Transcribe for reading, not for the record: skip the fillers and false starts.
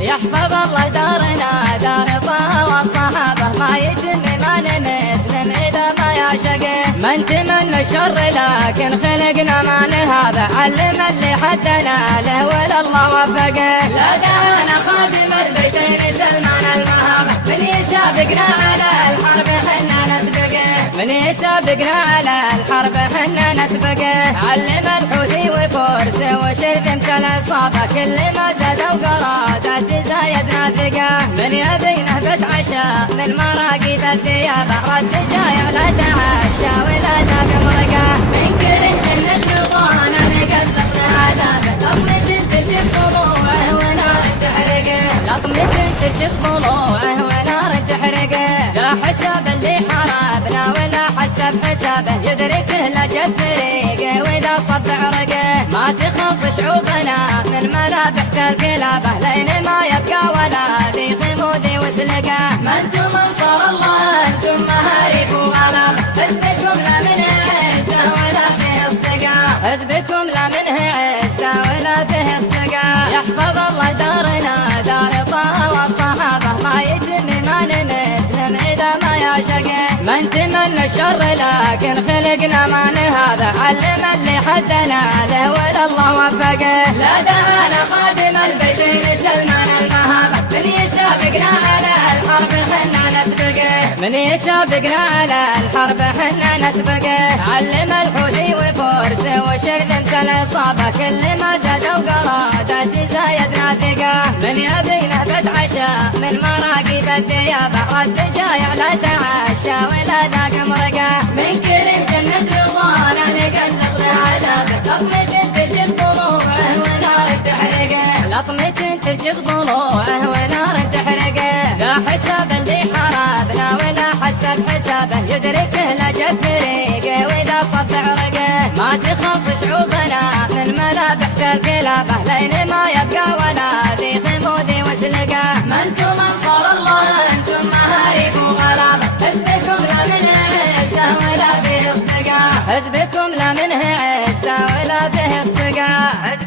يحفظ الله دارنا دار طه والصحابة ما يتم ما مسلم إذا ما يعشقه. ما نتمنى الشر لكن خلقنا ما نهابه. علم اللي حدنا له ولا الله وفقه. لا دعانا خادم البيتين سلمان المهابة. من يسابقنا على الحرب حنا نسبقه. من يسابقنا على الحرب حنا نسبقه. علم الحوثي وفرس وشرذم العصابة. كل ما زادوا قرادات تزايدنا ثقة. من يبينه بتعشى من مراقب الثيابة. رد جايع لا تعشى ولا ذاق مرقة. من كل جنة رضانا نقلب لعذابه. لطمة ترجف ضلوعه ونار تحرقه. لطمة ترجف ضلوعه ونار تحرقه. لا حساب اللي حاربنا ولا حسب حسابه. يدركه لجد فريقه واذا صب عرقه. ما تخلص شعوبنا من مذابح الكلابه. لين ما يبقى ولا ذي خمودي وسلقه. ما انتم انصار الله انتم مهاريب وغلابه. حزبكم لا منه عزه ولا فيه اصدقاء. حزبكم لا منه عزه ولا فيه اصدقاء. يحفظ الله دارنا دار طه والصحابه. ما يتم ما مسلم اذا ما يعشقه. ما نتمنى الشر لكن خلقنا ما نهابه. علم اللي حدنا له ولا الله وفقه. لا دعانا خادم البيتين سلمان المهابة. من يسابقنا على الحرب حنا نسبقه. من يسابقنا على الحرب حنا نسبقه. علم الحوثي وفرس وشرذمة العصابة. كل ما زادوا قرادات تزايدنا ثقة. من يبينه بتعشى من مراقب الثيابة. رد جايع لا تعشى ولا ذاق مرقه. من كل جنة رضانا نقلب لعذابه. لطمة ترجف ضلوعه ونار تحرقه. لطمة ترجف ضلوعه ونار تحرقه. لا حساب اللي حاربنا ولا حسب حسابه. يدركه لجد فريقه واذا صب عرقه. ما تخلص شعوبنا من مذابح الكلابه. لين ما يبقى ولا ذي خمودي وسلقه. ما انتم انصار الله انتم مهاريب وغلابه. حزبكم لا منه عزه ولا فيه اصدقاء. حزبكم لا منه عزه ولا فيه اصدقاء.